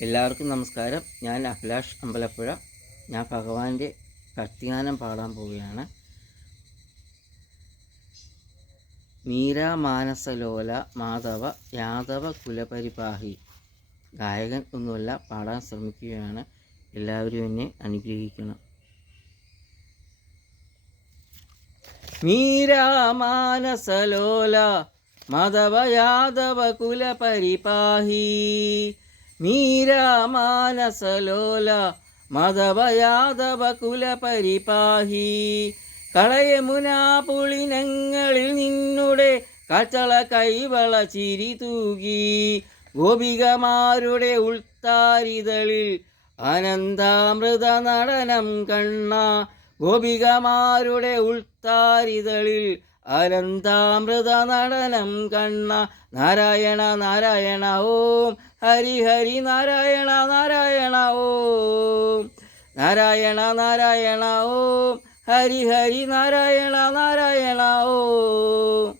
എല്ലാവർക്കും നമസ്കാരം. ഞാൻ അഭിലാഷ് അമ്പലപ്പുഴ. ഞാൻ ഭഗവാന്റെ ഭക്തിഗാനം പാടാൻ പോവുകയാണ്. മീര മാനസലോല മാധവ യാദവ കുലപരിപാഹി. ഗായകൻ ഒന്നുമല്ല പാടാൻ ശ്രമിക്കുകയാണ്. എല്ലാവരും എന്നെ അനുഗ്രഹിക്കണം. മീര മാനസലോല മാധവ യാദവ കുലപരിപാഹി. മീര മാനസലോല മാധവ യാദവ കുലപരിപാഹി കളയമുനാപുളിനങ്ങളിൽ നിന്നുടെ കച്ചള കൈവള ചിരി തൂകി. ഗോപികമാരുടെ ഉൾത്താരിതളിൽ അനന്താമൃത നടനം കണ്ണ. ഗോപികമാരുടെ ഉൾത്താരിതളിൽ അനന്താമൃത നടനം കണ്ണ. നാരായണ നാരായണ ഓം ഹരി ഹരി നാരായണ നാരായണ ഓം. നാരായണ നാരായണ ഓം. ഹരി ഹരി നാരായണ നാരായണ ഓം.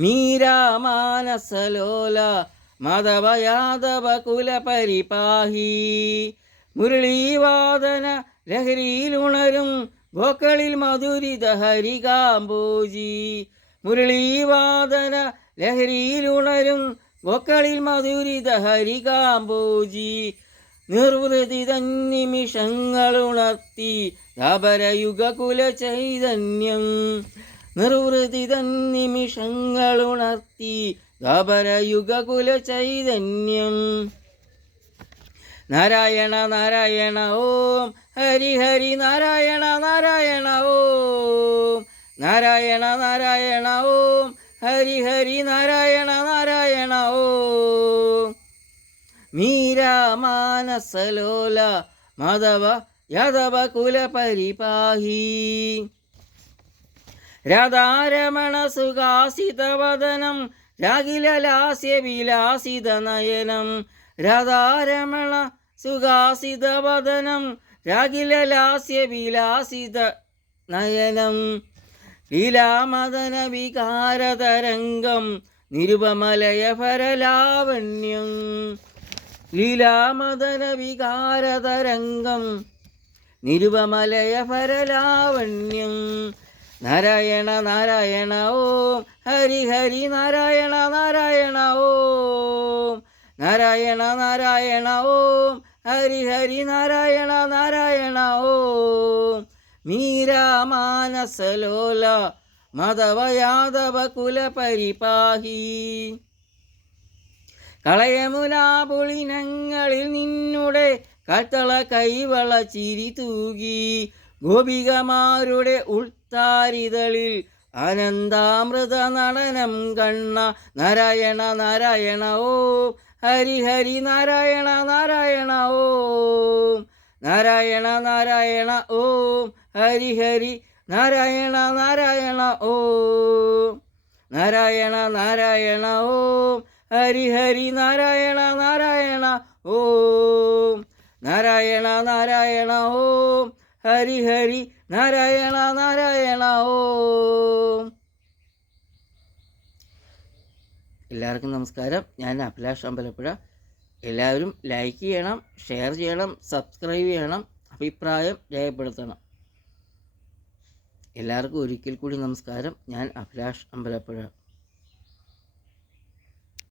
മീരാമാനസലോല മാധവ യാദവ കുല കുലപരിപാഹി. മുരളീവാദന ലഹരിയിലുണരും ഗോക്കളിൽ മധുരിത ഹരികാംബോജി. മുരളീവാദന ലഹരിയിലുണരും ഗോക്കളിൽ മധുരിത ഹരികാംബോജി നിർവൃതി തന്നിമിഷങ്ങളുണർത്തി ധപരയുഗകുല ചൈതന്യം നിർവൃതി തന്നിമിഷങ്ങളുണർത്തി ധപരയുഗകുല ചൈതന്യം. നാരായണ നാരായണ ഓം ഹരി ഹരി നാരായണ നാരായണ ഓം നാരായണ നാരായണ ഓം ഹരി ഹരി നാരായണ നാരായണ ഓ. മീരാമാനസലോല മാധവ യാദവ കുലപരിപാഹി. രാധാരമണ സുഖാസിതവദനം രാഗിലലാസ്യ വിലാസിത നയനം. രാധാരമണ സുഖാസിതവദനം രാഗിലലാസ്യ വിലാസിത നയനം. ലീലാമദന വികാരതരംഗം നിരുപമലയ ഫരലാവണ്യം ലീലാമദന വികാരതരംഗം നിരുപമലയ നാരായണ നാരായണ ഓം. ഹരി ഹരി നാരായണ നാരായണ ഓം. നാരായണ നാരായണ ഓം. ഹരി ഹരി നാരായണ നാരായണ ഓം. മീരാമാനസലോല മധവ യാദവ കുലപരിപാഹി. കളയമുലാപുളിനങ്ങളിൽ നിന്നുടെ കത്തള കൈവള ചിരി തൂകി. ഗോപികമാരുടെ ഉൾത്താരിതളിൽ അനന്താമൃത നടനം കണ്ണ. നാരായണ നാരായണ ഓം. ഹരി ഹരി നാരായണ നാരായണ ഓം. നാരായണ നാരായണ ഓം. ഹരി ഹരി. നാരായണ നാരായണ ഓം. നാരായണ നാരായണ ഓം. ഹരി ഹരി. നാരായണ നാരായണ ഓം. നാരായണ നാരായണ ഓം. ഹരി ഹരി. നാരായണ നാരായണ ഓം. എല്ലാവർക്കും നമസ്കാരം. ഞാൻ അഭിലാഷ് അമ്പലപ്പുഴ. എല്ലാവരും ലൈക്ക് ചെയ്യണം ഷെയർ ചെയ്യണം സബ്സ്ക്രൈബ് ചെയ്യണം അഭിപ്രായം രേഖപ്പെടുത്തണം. എല്ലാവർക്കും ഒരിക്കൽ കൂടി നമസ്കാരം. ഞാൻ അഭിലാഷ് അമ്പലപ്പുഴ.